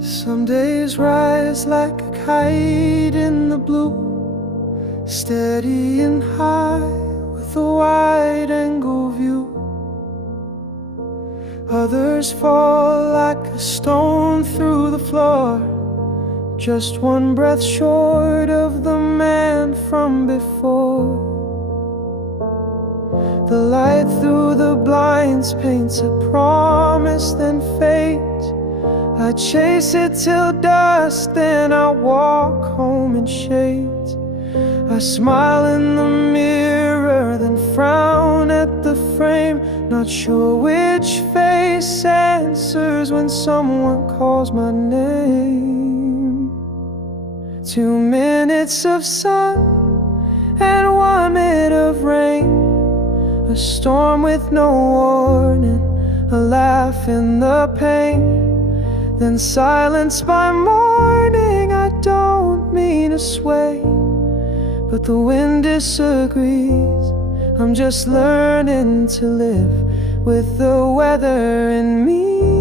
Some days rise like a kite in the blue, steady and high with a wide-angle view. Others fall like a stone through the floor, just one breath short of the man from before. The light through the blinds paints a promise, then fades. I chase it till dusk, then I walk home in shades. I smile in the mirror, then frown at the frame, not sure which face answers when someone calls my name. 2 minutes of sun and 1 minute of rain, a storm with no warning, a laugh in the pain, then silence by morning. I don't mean to sway, but the wind disagrees. I'm just learning to live with the weather in me.